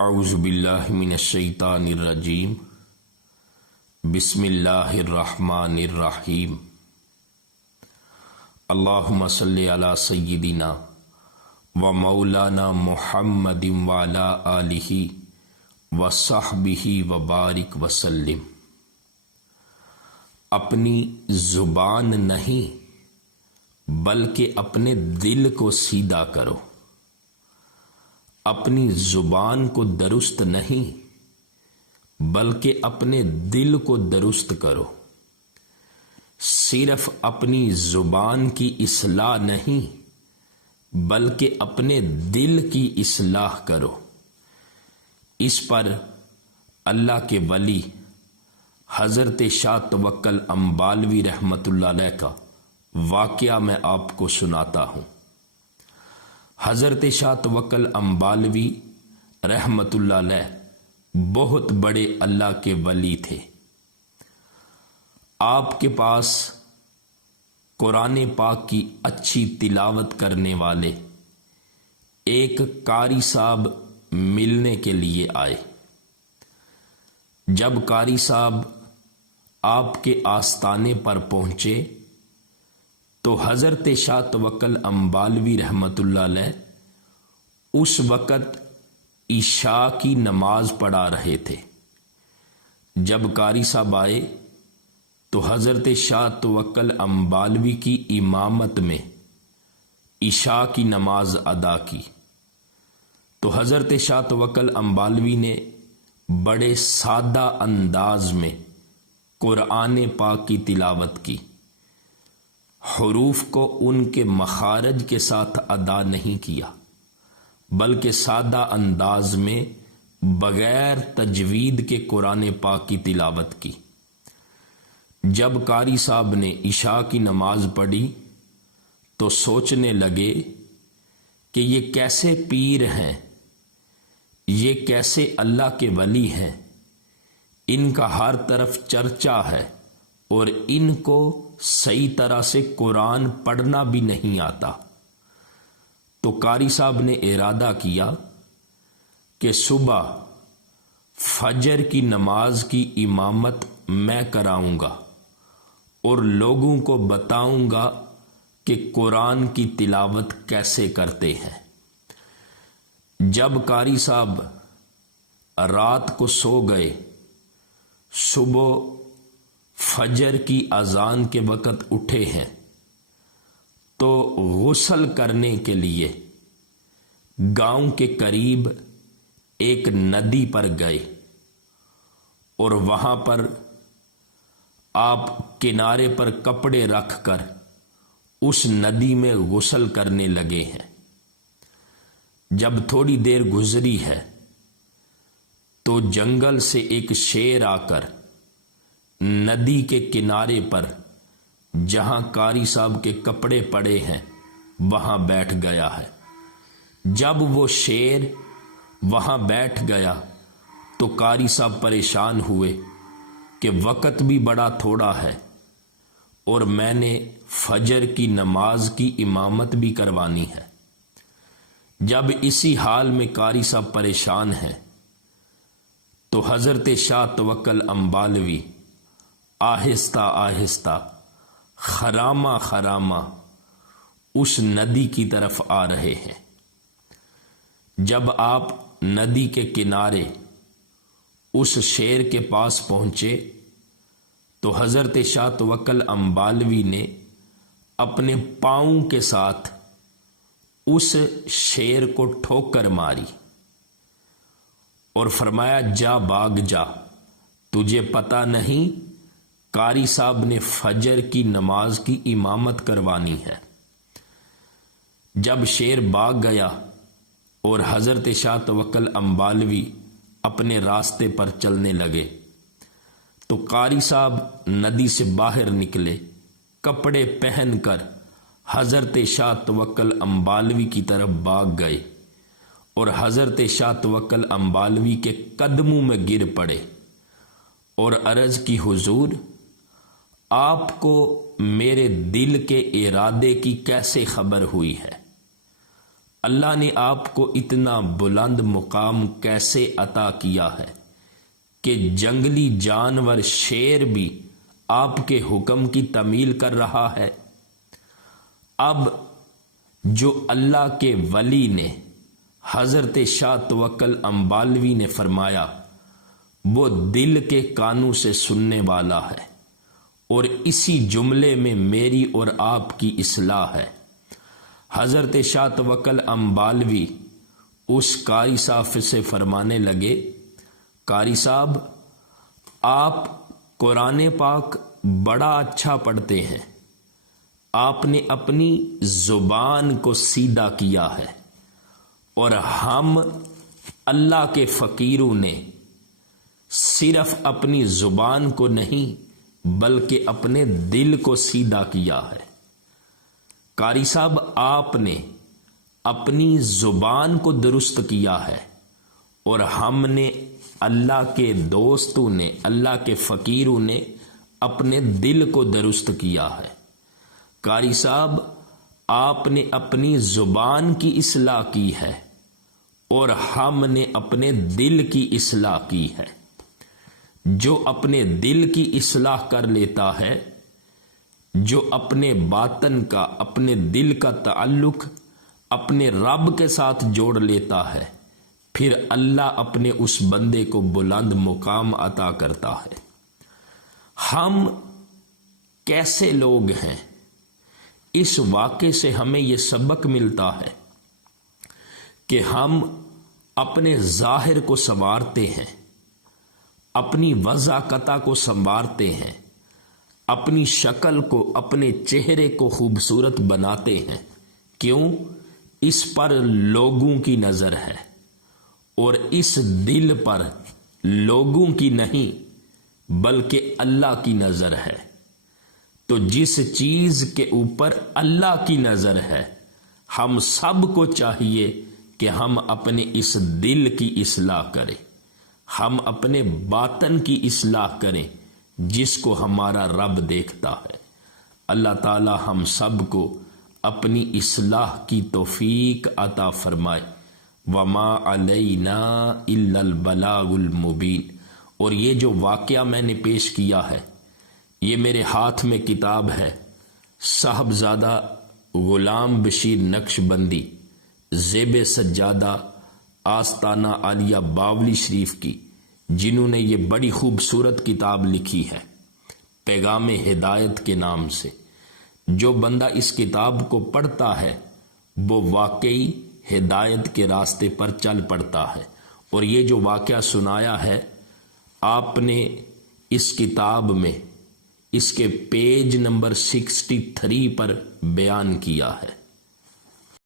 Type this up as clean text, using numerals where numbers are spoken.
اعوذ باللہ من الشیطان الرجیم بسم اللہ الرحمن الرحیم اللہم صلی علی سیدنا و مولانا محمد وعلی آلہ و صحبہ و بارک وسلم۔ اپنی زبان نہیں بلکہ اپنے دل کو سیدھا کرو، اپنی زبان کو درست نہیں بلکہ اپنے دل کو درست کرو۔ صرف اپنی زبان کی اصلاح نہیں بلکہ اپنے دل کی اصلاح کرو۔ اس پر اللہ کے ولی حضرت شاہ توکل امبالوی رحمۃ اللہ علیہ کا واقعہ میں آپ کو سناتا ہوں۔ حضرت شاہ توکل امبالوی رحمۃ اللہ علیہ بہت بڑے اللہ کے ولی تھے۔ آپ کے پاس قرآن پاک کی اچھی تلاوت کرنے والے ایک قاری صاحب ملنے کے لیے آئے۔ جب قاری صاحب آپ کے آستانے پر پہنچے تو حضرت شاہ توکل امبالوی رحمۃ اللہ علیہ اس وقت عشاء کی نماز پڑھا رہے تھے۔ جب قاری صاحب آئے تو حضرت شاہ توکل امبالوی کی امامت میں عشاء کی نماز ادا کی تو حضرت شاہ توکل امبالوی نے بڑے سادہ انداز میں قرآن پاک کی تلاوت کی۔ حروف کو ان کے مخارج کے ساتھ ادا نہیں کیا بلکہ سادہ انداز میں بغیر تجوید کے قرآن پاک کی تلاوت کی۔ جب قاری صاحب نے عشاء کی نماز پڑھی تو سوچنے لگے کہ یہ کیسے پیر ہیں، یہ کیسے اللہ کے ولی ہیں، ان کا ہر طرف چرچا ہے اور ان کو صحیح طرح سے قرآن پڑھنا بھی نہیں آتا۔ تو قاری صاحب نے ارادہ کیا کہ صبح فجر کی نماز کی امامت میں کراؤں گا اور لوگوں کو بتاؤں گا کہ قرآن کی تلاوت کیسے کرتے ہیں۔ جب قاری صاحب رات کو سو گئے، صبح فجر کی اذان کے وقت اٹھے ہیں تو غسل کرنے کے لیے گاؤں کے قریب ایک ندی پر گئے اور وہاں پر آپ کنارے پر کپڑے رکھ کر اس ندی میں غسل کرنے لگے ہیں۔ جب تھوڑی دیر گزری ہے تو جنگل سے ایک شیر آ کر ندی کے کنارے پر جہاں قاری صاحب کے کپڑے پڑے ہیں وہاں بیٹھ گیا ہے۔ جب وہ شیر وہاں بیٹھ گیا تو قاری صاحب پریشان ہوئے کہ وقت بھی بڑا تھوڑا ہے اور میں نے فجر کی نماز کی امامت بھی کروانی ہے۔ جب اسی حال میں قاری صاحب پریشان ہیں تو حضرت شاہ توکل امبالوی آہستہ آہستہ خرامہ خرامہ اس ندی کی طرف آ رہے ہیں۔ جب آپ ندی کے کنارے اس شیر کے پاس پہنچے تو حضرت شاہ توکل امبالوی نے اپنے پاؤں کے ساتھ اس شیر کو ٹھوکر ماری اور فرمایا، جا بھاگ جا، تجھے پتہ نہیں قاری صاحب نے فجر کی نماز کی امامت کروانی ہے۔ جب شیر بھاگ گیا اور حضرت شاہ توکل امبالوی اپنے راستے پر چلنے لگے تو قاری صاحب ندی سے باہر نکلے، کپڑے پہن کر حضرت شاہ توکل امبالوی کی طرف بھاگ گئے اور حضرت شاہ توکل امبالوی کے قدموں میں گر پڑے اور عرض کی، حضور آپ کو میرے دل کے ارادے کی کیسے خبر ہوئی ہے؟ اللہ نے آپ کو اتنا بلند مقام کیسے عطا کیا ہے کہ جنگلی جانور شیر بھی آپ کے حکم کی تعمیل کر رہا ہے؟ اب جو اللہ کے ولی نے حضرت شاہ توکل امبالوی نے فرمایا وہ دل کے کانوں سے سننے والا ہے، اور اسی جملے میں میری اور آپ کی اصلاح ہے۔ حضرت شاہ توکل امبالوی اس قاری صاحب سے فرمانے لگے، قاری صاحب آپ قرآن پاک بڑا اچھا پڑھتے ہیں، آپ نے اپنی زبان کو سیدھا کیا ہے، اور ہم اللہ کے فقیروں نے صرف اپنی زبان کو نہیں بلکہ اپنے دل کو سیدھا کیا ہے۔ قاری صاحب آپ نے اپنی زبان کو درست کیا ہے، اور ہم نے اللہ کے دوستوں نے، اللہ کے فقیروں نے اپنے دل کو درست کیا ہے۔ قاری صاحب آپ نے اپنی زبان کی اصلاح کی ہے، اور ہم نے اپنے دل کی اصلاح کی ہے۔ جو اپنے دل کی اصلاح کر لیتا ہے، جو اپنے باطن کا، اپنے دل کا تعلق اپنے رب کے ساتھ جوڑ لیتا ہے، پھر اللہ اپنے اس بندے کو بلند مقام عطا کرتا ہے۔ ہم کیسے لوگ ہیں؟ اس واقعے سے ہمیں یہ سبق ملتا ہے کہ ہم اپنے ظاہر کو سنوارتے ہیں، اپنی وضاحت کو سنوارتے ہیں، اپنی شکل کو، اپنے چہرے کو خوبصورت بناتے ہیں۔ کیوں؟ اس پر لوگوں کی نظر ہے، اور اس دل پر لوگوں کی نہیں بلکہ اللہ کی نظر ہے۔ تو جس چیز کے اوپر اللہ کی نظر ہے، ہم سب کو چاہیے کہ ہم اپنے اس دل کی اصلاح کریں، ہم اپنے باطن کی اصلاح کریں جس کو ہمارا رب دیکھتا ہے۔ اللہ تعالی ہم سب کو اپنی اصلاح کی توفیق عطا فرمائے۔ وما علینا الا البلاغ المبین۔ اور یہ جو واقعہ میں نے پیش کیا ہے، یہ میرے ہاتھ میں کتاب ہے صاحبزادہ غلام بشیر نقشبندی زیب سجادہ آستانہ عالیہ باولی شریف کی، جنہوں نے یہ بڑی خوبصورت کتاب لکھی ہے پیغام ہدایت کے نام سے۔ جو بندہ اس کتاب کو پڑھتا ہے وہ واقعی ہدایت کے راستے پر چل پڑتا ہے۔ اور یہ جو واقعہ سنایا ہے آپ نے اس کتاب میں اس کے پیج نمبر 63 پر بیان کیا ہے۔